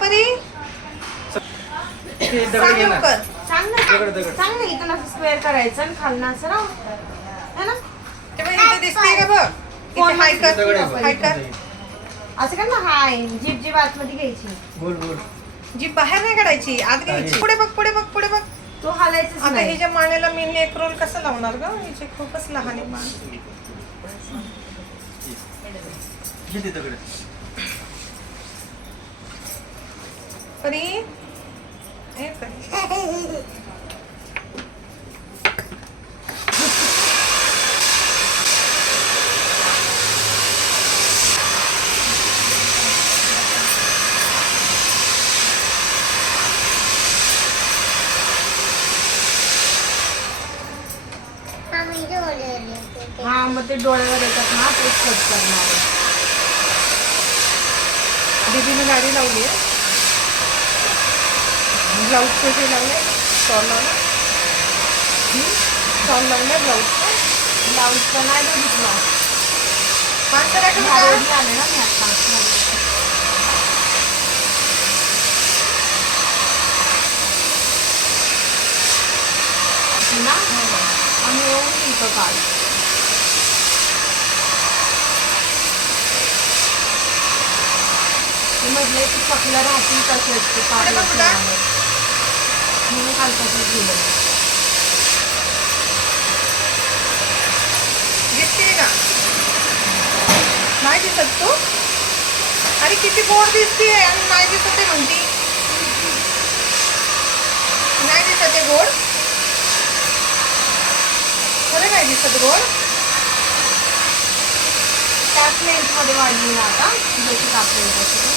परी सांग लवकर. सांग ना इथून असं स्क्वेअर करायचं आणि खालनं असं राहू है ना. इथे दिसते का बघ. इथे हाय कर, हाय कर. असं कर ना. हाय जीप जीप आतमध्ये घ्यायची. गोल गोल. जी बाहेर नाही काढायची, आत घ्यायची. पुढे बघ, पुढे बघ, पुढे बघ. तो हालायचंच आता नाही. हिच्या मानेला मी नेक रोल कसं लावणार ग. हिचे खूपच लहान आहे मान. किती दगड. परी हे परी. हा मग ते डोळ्यावर येतात ना तेच कट करणार आहे. दीदीने गाडी लावली आहे. ब्लाऊजचं हे लावलंय, स्टॉल लावला, स्टॉल लावलाय ब्लाऊजचा. ब्लाऊजचा नाही बघितला. माणसं आले ना मी आता ना आम्ही येऊन इथं काढ. म्हटलं की चकल्या राहतील तसेच ते पाहिजे म्हणून कालपासून गेलं. दिसते का नाही दिसत तू. अरे किती गोड दिसते आणि नाही दिसत आहे म्हणती. नाही दिसत आहे गोड. खरं नाही दिसत गोड. त्याच लेन्समध्ये वाढली ना आता जशी कापली तशी.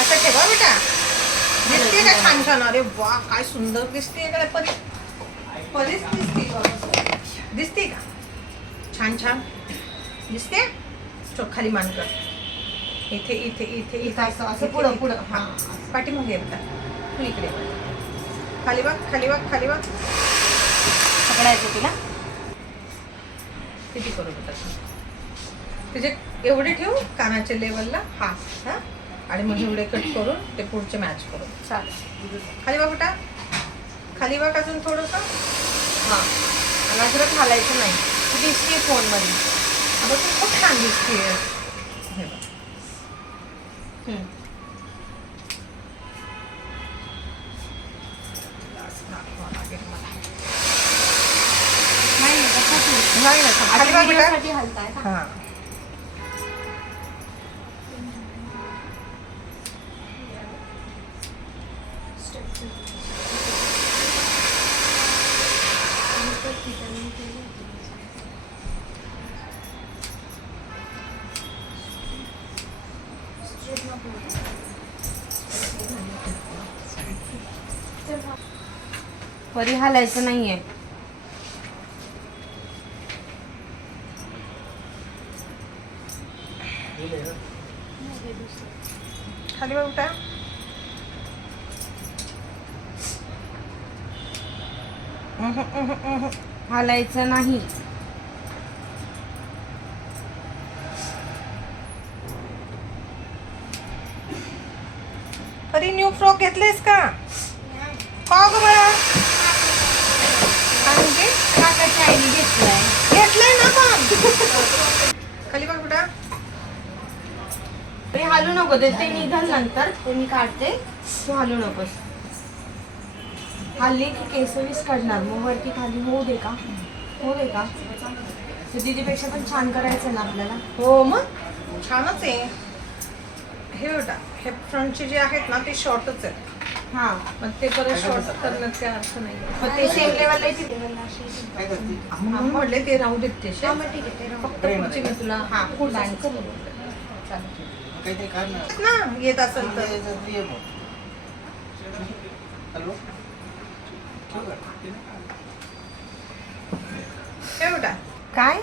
असं ठेवा बेटा. दिसते का छान छान. अरे वा काय सुंदर दिसते का परी. परीच दिसते का. दिसते का छान छान दिसते. चोख खाली मान कर. इथे इथे इथे इथे असं पुढं पुढं. हा पाठीमागे येतात. तू इकडे खाली बघ, खाली बघ, खाली बघ. पकडायचं तिला. किती करू होतात तुझे एवढे ठेवू कानाच्या लेवलला. हा हा आणि मग एवढे कट करून ते पुढचे मॅच करून. चालेल. खाली बघ बेटा, खाली बघ अजून थोडंसं. हां आणि अजिबात घालायचं नाही. ती दिसते फोनमध्ये. आता तू खूप छान दिसते. हे बघ. नाही ना खाली बघ बेटा. हलताय का. हां परी हालायचं नाहीये. खाली बघ बेटा. हालायचं नाही. तरी न्यू फ्रॉक घेतलेस का. का ग बाळा. काय म्हणते. काकाच्या आईने घेतलाय. घेतलंय ना पण. खाली बघ बेटा. ते हालू नको. ते निघाल नंतर ते मी काढते. तू हालू नकोस. हल्ली की केसरीच काढणार. मग वरती खाली होऊ दे का. होऊ दे का. तर दीदीपेक्षा पण छान करायचं ना आपल्याला. हो मग छानच आहे हे बेटा. हे फ्रंटचे जे आहेत ना ते शॉर्टच आहेत. हां मग ते परत शॉर्ट करण्यात काही अर्थ नाही. मग ते सेम लेवलला येते. म्हणून म्हटले ते राहू देत ते. हां मग ठीक आहे. ते राहू. फक्त पुढची मी तुला हां पुढचं बांधचं. चालेल. काहीतरी काढ ना. ना येत असेल तर ये मग. हॅलो ठेवू का? हे बेटा काय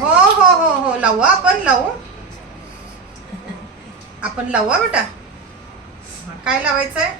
हो हो हो हो लावू आपण लावू आपण लावू हा बेटा काय लावायचंय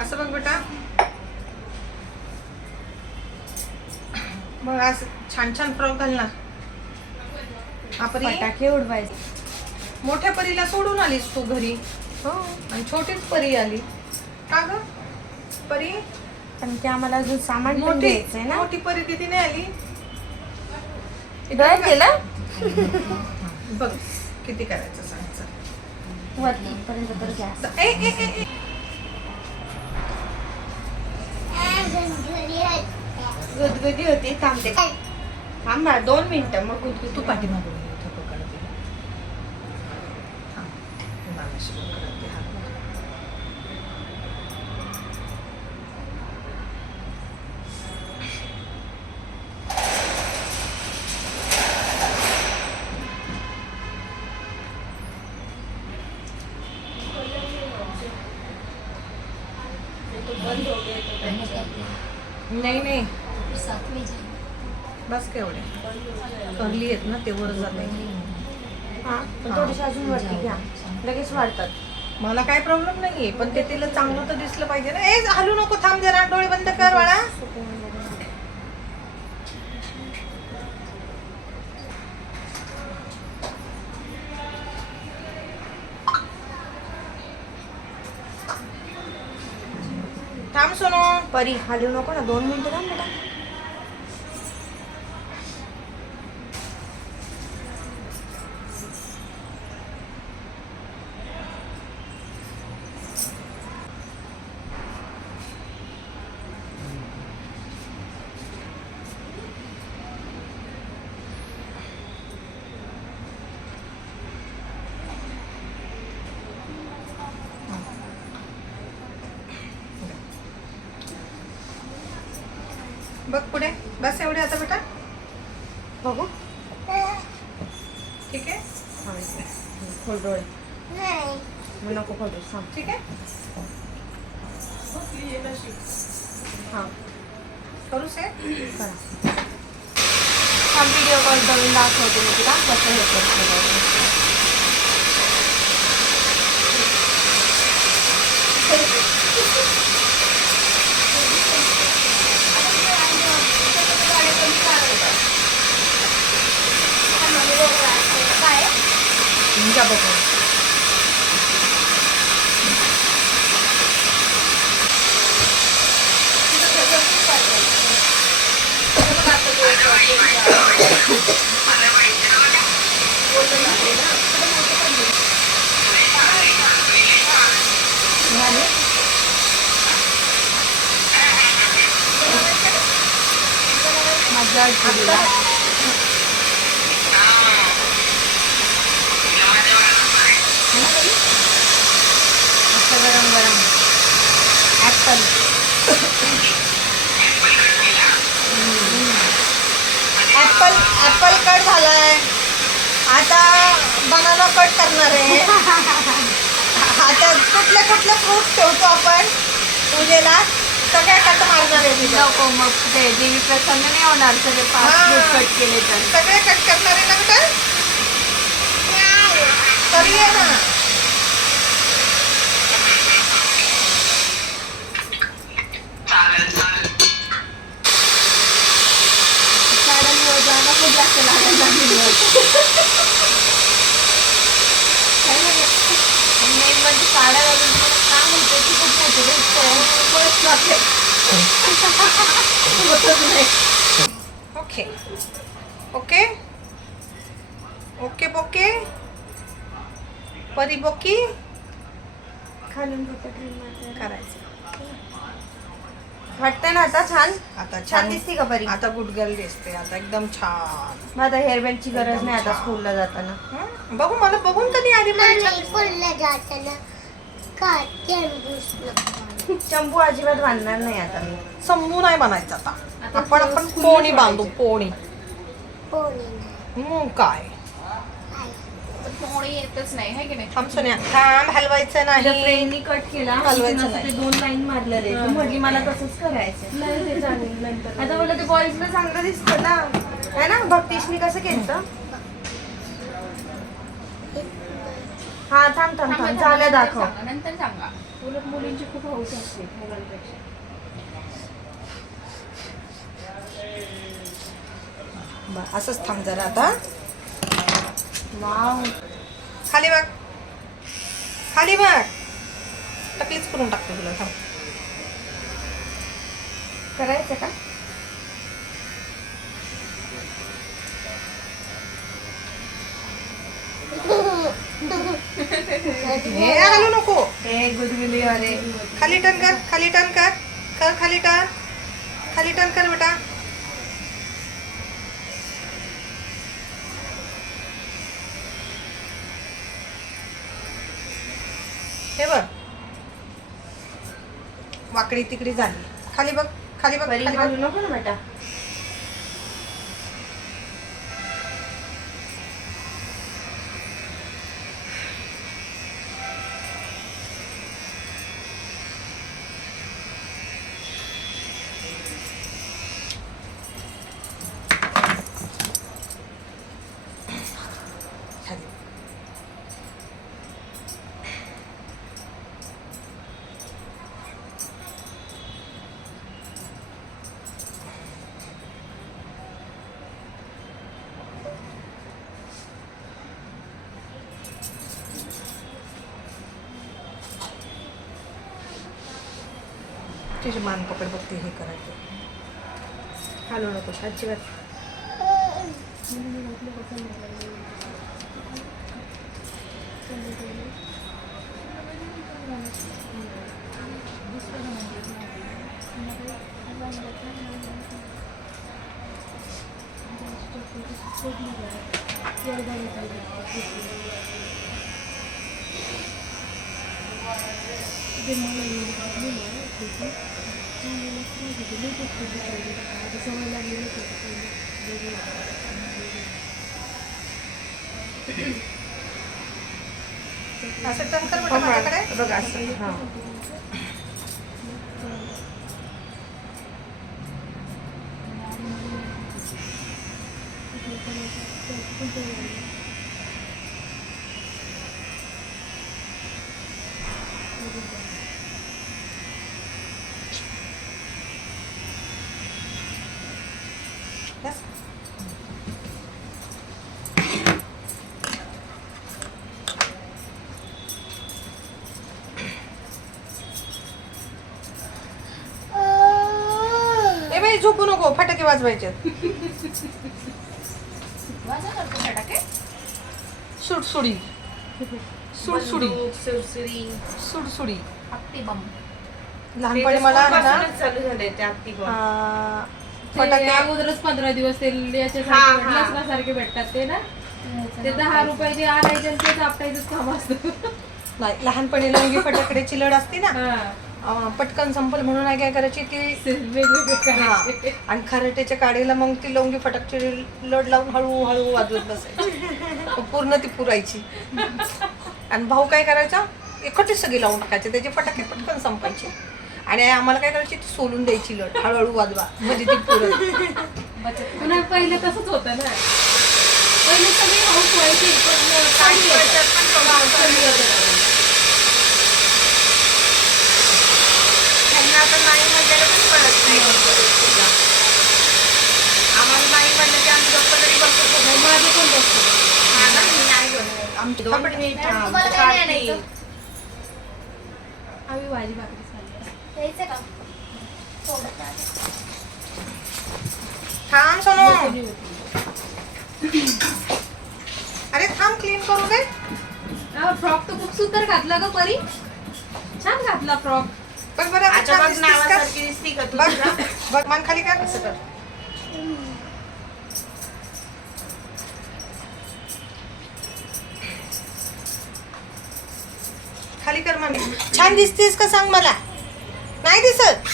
असं बघ बेटा मग असं छान छान फ्रॉक घालणार आपण फटाके उडवायचे. मोठ्या परीला सोडून आलीस तू घरी हो आणि छोटीच परी आली का ग परी पण ते आम्हाला अजून सामान पण मोठी घ्यायचंय ना. मोठी परी किती नाही आली डोळ्यात गेलं बघ किती करायचं सांग वरती पर्यंत तर गॅस चल. ए ए ए ए. गुदगुदी होती. थांबते थांब ना 2 मिनिटं मग गुदगुदी तू पाठीमागून ये, इथं पकडते. हां, मी मागाशी पकडते हात. नाही नाही बस केवढे करली आहेत ना ते वर जाते हा पण थोडीशी अजून वरती घ्या लगेच वाढतात. मला काय प्रॉब्लेम नाहीये पण ते तिला चांगलं तर दिसलं पाहिजे ना. ए हलू नको थांब जरा डोळे बंद कर बाळा. थांब सोनू. परी हलू नको ना 2 मिनिटं थांब बेटा. बघ पुढे बस एवढे आता बेटा बघू ठीक आहे हा इकडे. खोल डोळे मग नको खोलू सांग. ठीक आहे हा करू से करा. हा व्हिडिओ कॉल करून दाखवते मी तुला कसं हे करतो. जा बघू मजा आता मस्त गरम गरम ॲपल. ऍपल कट झालाय आता बनाना कट करणार आहे. आता कुठले कुठले फ्रूट ठेवतो आपण पूजेला सगळे कट मारणार आहे तिला. नको मग ते देवी प्रसन्न नाही होणार सगळे 5 हा. फ्रूट कट केले तर. सगळे कट करणार आहे ना बेटा करूया ना. साड्यांवर जाणं खूप जास्त लागेल लागेल. मेन म्हणजे साड्या घालून मला काम होतं की खूप मोठं दिसतंय. ओके ओके ओके बोके परी बोकी खालून फक्त ट्रिम मारते. करायचं वाटतंय ना आता छान आता छान दिसते का परी? आता गुड गर्ल दिसते आता एकदम छान. मग आता हेअरबँडची गरज एकदम नाही आता छान. स्कूलला जाताना. हं? बघू मला बघून कधी आधी शंभू अजिबात बांधणार नाही आता मी. संभू नाही बनायचं आता. आता आपण स्कूल पोणी सोडायचे. बांधू पोणी. मग काय पोळी येतच नाही है की नाही. थांब सोन्या थांब हलवायचं माझ्या नाही. फ्रेंडनी कट केला हलवायचं तिनं असं नाही. ते 2 लाईन मारलेले ती म्हटली मला तसंच करायचं. आता बोललं ते बॉईजला चांगलं दिसतं ना है ना. भक्तीशनी कसं केलं. हा थांब थांब थांब झालं दाखव. नंतर सांगा. उलट मुलींची खूप हौस असते मुलांपेक्षा. बरं, असंच थांब जरा आता. वाव खाली बघ खाली बघ टकलीच करून टाकतो तुला थांब. करायचं का. हे हलू नको. हे गुदगुली वाले. खाली टर्न कर खाली टर्न कर कर खाली टर्न कर बेटा. हे बघ वाकडी तिकडी झाली. खाली बघ खाली बघ बरी खाली घालू बघ. नको ना बेटा. खाली. तुझी मान पकड बघते हे करायचं. हलू नको अजिबात. असं टर्न कर बेटा माझ्याकडे. बघ असं हा. Yes. ए बाई झोपू नको फटाके वाजवायचे. वाजा करतो फटाके. सुडसुडी सुडसुडी सुरसुरी. सुडसुडी. हप्ती बम. लहानपणी मला आहे ना चालू झाले ते आत्ती पण. फटाके अगोदरच 15 दिवस ते हा, हा. सारखे भेटतात ते ना. ते 10 रुपयाचे आणायचे आणि तेच आपटायचंच काम असतं. नाही लहानपणी लवंगी फटाकड्याची लढ असती ना. हा. पटकन संपल म्हणून काय करायची ती. वेगवेगळे हा. करायचे. आणि खराट्याच्या काडीला मग ती लवंगी फटाकची लढ लावून हळूहळू वाजवत बसायची. पूर्ण ती पुरायची. आणि भाऊ काय करायचा एकटीच सगळी लावून टाकायचे त्याचे फटाके पटकन संपायचे. आणि आम्हाला काय करायची ती सोलून द्यायची लढ हळूहळू वाजवा म्हणजे ती पुरत. पुन्हा पहिले तसंच होतं ना. पहिले सगळे हाऊस व्हायचे पण काही वर्षात पण कमी होतं. त्यांना आता नाही म्हणलेलं पण कळत नाही. आम्हाला नाही म्हणलं की आम्ही गप्प तरी बघतो. माझं पण बसतं. हा ना मी नाही बनवत. आमची 2 मिनिट थांब. तुम्हाला काय काढते. आणायचं? आम्ही भाजी भाकरी खाल्ली. द्यायचं का. थांब सोनू. कमी होती. अरे थांब क्लीन करू दे. फ्रॉक तर खूप सुंदर घातला ग परी. छान घातला फ्रॉक. बघ बरं आता आता छान बघ दिसतेस का? नावासारखी दिसती का तू बघ तुला? बघ मान खाली कर असं कर. खाली कर मामी. छान दिसतेस का सांग मला. नाही दिसत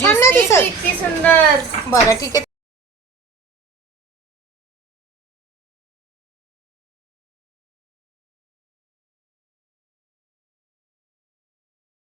छान नाही दिसती दिसत. इतकी सुंदर. बरं ठीक आहे